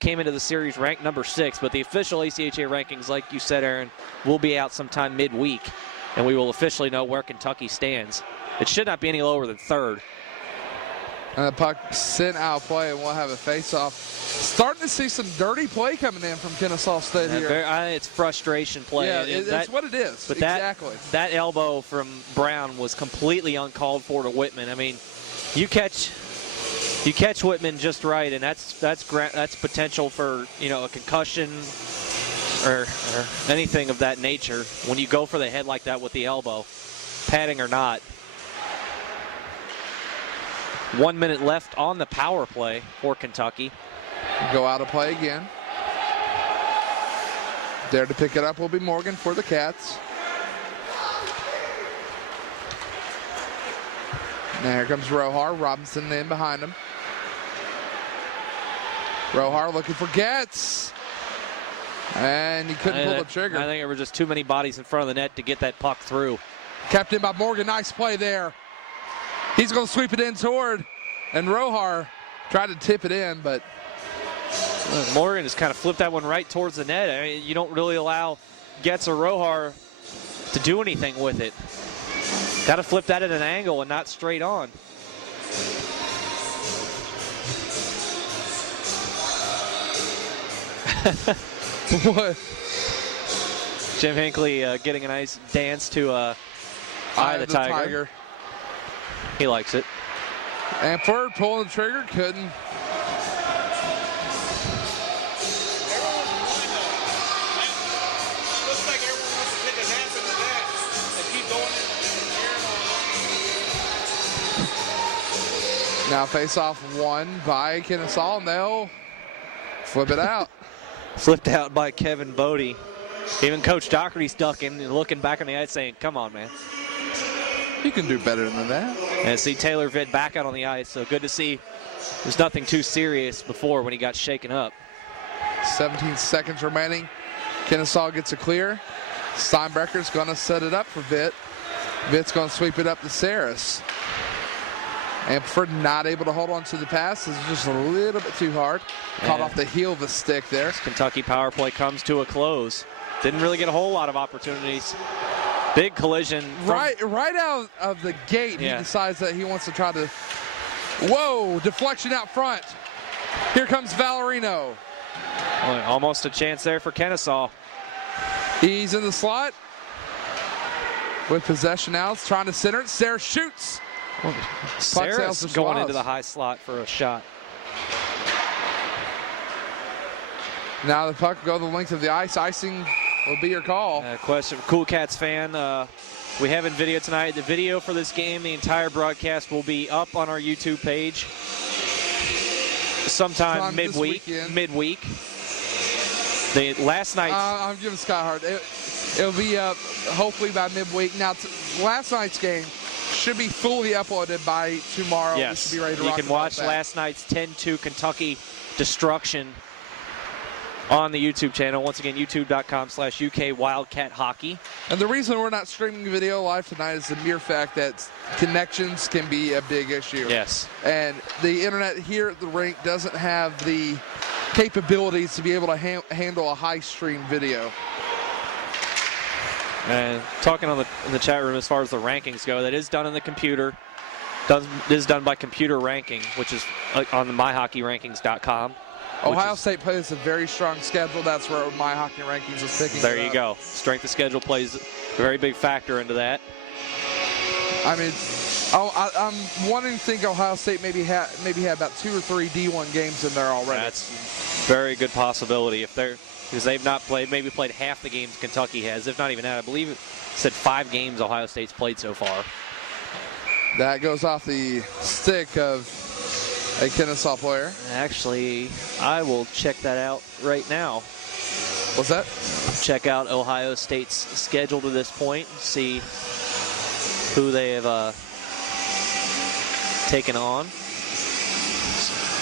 came into the series ranked number 6, but the official ACHA rankings, like you said, Aaron, will be out sometime midweek, and we will officially know where Kentucky stands. It should not be any lower than 3rd. And the puck sent out of play, and we'll have a face-off. Starting to see some dirty play coming in from Kennesaw State here. It's frustration play. Yeah, that's what it is. But exactly. That elbow from Brown was completely uncalled for to Whitman. I mean, you catch Whitman just right, and that's potential for, you know, a concussion or anything of that nature when you go for the head like that with the elbow, padding or not. 1 minute left on the power play for Kentucky. Go out of play again. There to pick it up will be Morgan for the Cats. There comes Rohar. Robinson in behind him. Rohar looking for Getz. And he couldn't pull the trigger. I think there were just too many bodies in front of the net to get that puck through. Kept in by Morgan. Nice play there. He's going to sweep it in toward, and Rohar tried to tip it in, but Morgan just kind of flipped that one right towards the net. I mean, you don't really allow Getz or Rohar to do anything with it. Got to flip that at an angle and not straight on. What? Jim Hinckley getting a nice dance to Eye the Tiger. He likes it. And Ford pulling the trigger, couldn't. Now face-off won by Kennesaw, and they'll flip it out. Flipped out by Kevin Bodie. Even Coach Doherty's ducking and looking back on the ice saying, come on, man. You can do better than that. And see Taylor Vitt back out on the ice, so good to see there's nothing too serious before when he got shaken up. 17 seconds remaining. Kennesaw gets a clear. Steinbrecker's going to set it up for Vitt. Vitt's going to sweep it up to Saris. Amford not able to hold on to the pass. It's just a little bit too hard. Caught off the heel of the stick there. This Kentucky power play comes to a close. Didn't really get a whole lot of opportunities. Big collision. Right out of the gate, he decides that he wants to try to. Whoa, deflection out front. Here comes Valerino. Well, almost a chance there for Kennesaw. He's in the slot with possession now. It's trying to center it. Sarah shoots. Sarah's going into the high slot for a shot. Now the puck will go the length of the ice. Icing will be your call. Question, Cool Cats fan. We have in video tonight. The video for this game, the entire broadcast will be up on our YouTube page sometime midweek. The last night. I'm giving Scott hard. It'll be up hopefully by midweek. Now, last night's game should be fully uploaded by tomorrow. Yes, we should be ready to you rock can watch last night's 10-2 Kentucky destruction on the YouTube channel. Once again, youtube.com/UK Wildcat Hockey. And the reason we're not streaming video live tonight is the mere fact that connections can be a big issue. Yes. And the internet here at the rink doesn't have the capabilities to be able to handle a high stream video. And talking in the chat room as far as the rankings go, that is done in the computer. It is done by computer ranking, which is on the myhockeyrankings.com. Ohio State plays a very strong schedule. That's where My Hockey Rankings is picking There you go. Strength of schedule plays a very big factor into that. I mean, I'm wanting to think Ohio State maybe had about 2 or 3 D1 games in there already. That's a very good possibility because they've not played, maybe played half the games Kentucky has, if not even that. I believe it said 5 games Ohio State's played so far. That goes off the stick of a Kennesaw player. Actually, I will check that out right now. What's that? Check out Ohio State's schedule to this point, see who they have taken on.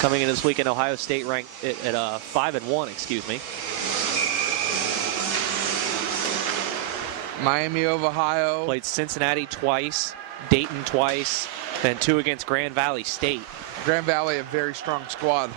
Coming in this weekend, Ohio State ranked at 5-1, excuse me. Miami of Ohio. Played Cincinnati twice, Dayton twice, then 2 against Grand Valley State. Grand Valley, a very strong squad.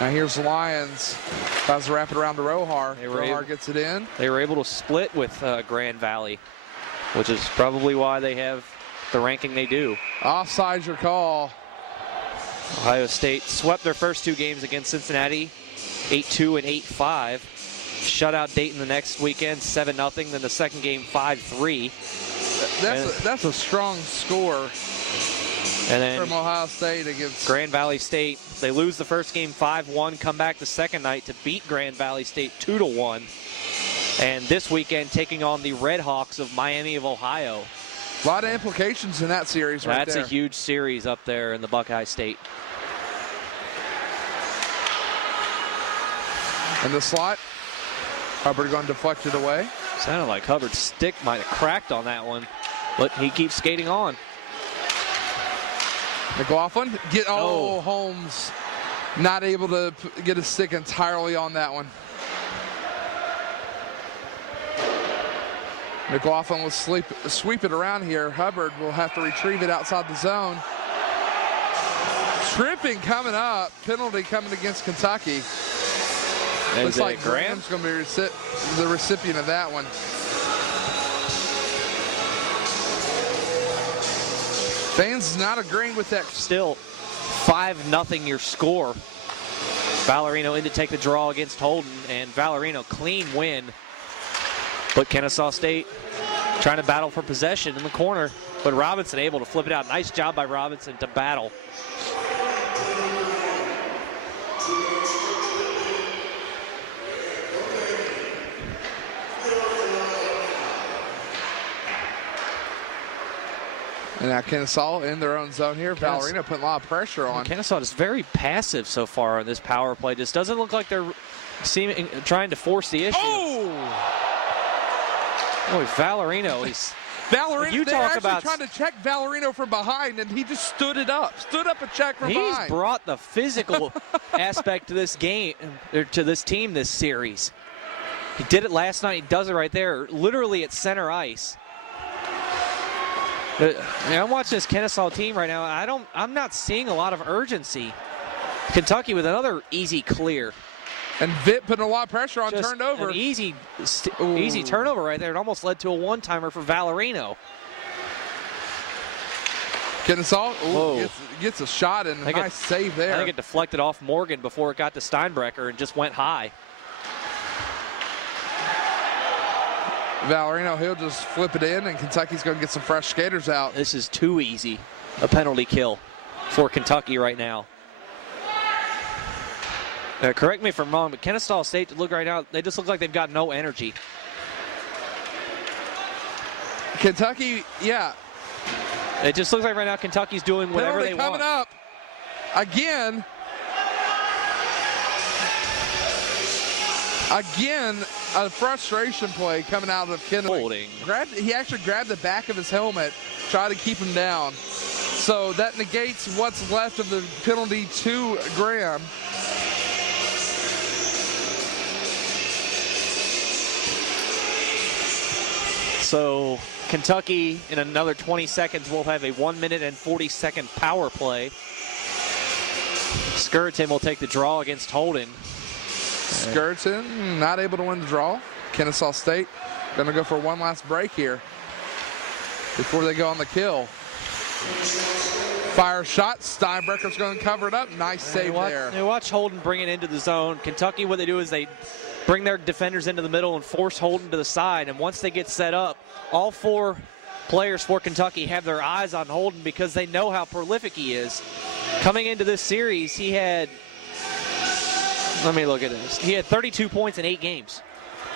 Now here's Lyons. Tries to wrap it around to Rohar. Rohar gets it in. They were able to split with Grand Valley, which is probably why they have the ranking they do. Offsides your call. Ohio State swept their first 2 games against Cincinnati, 8-2 and 8-5. Shut out Dayton the next weekend, 7-0. Then the second game, 5-3. That's a strong score. And then from Ohio State against Grand Valley State. They lose the first game 5-1, come back the second night to beat Grand Valley State 2-1. And this weekend taking on the Red Hawks of Miami of Ohio. A lot of implications in that series right there. That's a huge series up there in the Buckeye State. In the slot, Hubbard going to deflect it away. Sounded like Hubbard's stick might have cracked on that one, but he keeps skating on. McLaughlin, Holmes not able to get his stick entirely on that one. McLaughlin will sweep it around here. Hubbard will have to retrieve it outside the zone. Tripping coming up, penalty coming against Kentucky. Looks like Graham's going to be the recipient of that one. Fans not agreeing with that. Still 5-0 your score. Valerino in to take the draw against Holden, and Valerino clean win. But Kennesaw State trying to battle for possession in the corner, but Robinson able to flip it out. Nice job by Robinson to battle. And now Kennesaw in their own zone here. Valerino putting a lot of pressure on. Kennesaw is very passive so far on this power play. Just doesn't look like they're trying to force the issue. Oh! Boy, Valerino. Valerino, they're actually trying to check Valerino from behind, and he just stood up a check from behind. He's brought the physical aspect to this game, or to this team this series. He did it last night. He does it right there, literally at center ice. I'm watching this Kennesaw team right now. I'm not seeing a lot of urgency. Kentucky with another easy clear. And Vitt putting a lot of pressure on, turned over. An easy turnover right there. It almost led to a one-timer for Valerino. Kennesaw gets a shot and a nice save there. I think it deflected off Morgan before it got to Steinbrecher and just went high. Valerino, he'll just flip it in, and Kentucky's going to get some fresh skaters out. This is too easy, a penalty kill for Kentucky right now. Correct me if I'm wrong, but Kennesaw State, look right now, they just look like they've got no energy. Kentucky, yeah. It just looks like right now Kentucky's doing whatever they want. Coming up again. Again, a frustration play coming out of Kennesaw. He actually grabbed the back of his helmet, tried to keep him down. So that negates what's left of the penalty to Graham. So Kentucky, in another 20 seconds, will have a 1 minute and 40-second power play. Skirton will take the draw against Holden. Skirton not able to win the draw. Kennesaw State going to go for one last break here before they go on the kill. Fire shot. Steinbrecher's going to cover it up. Nice save there. They watch Holden bring it into the zone. Kentucky, what they do is they bring their defenders into the middle and force Holden to the side. And once they get set up, all 4 players for Kentucky have their eyes on Holden because they know how prolific he is. Coming into this series, he had, let me look at this. He had 32 points in 8 games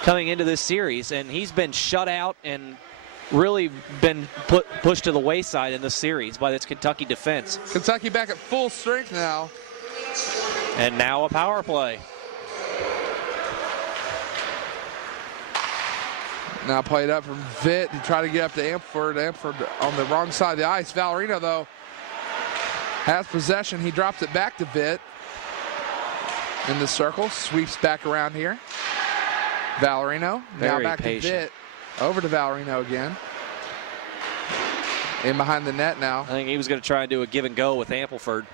coming into this series, and he's been shut out and really been pushed to the wayside in this series by this Kentucky defense. Kentucky back at full strength now. And now a power play. Now played up from Vitt. He tried to get up to Amford. Amford on the wrong side of the ice. Valerino, though, has possession. He drops it back to Vitt. In the circle, sweeps back around here. Valerino, now back to Vitt. Over to Valerino again. In behind the net now. I think he was going to try and do a give and go with Ampleford.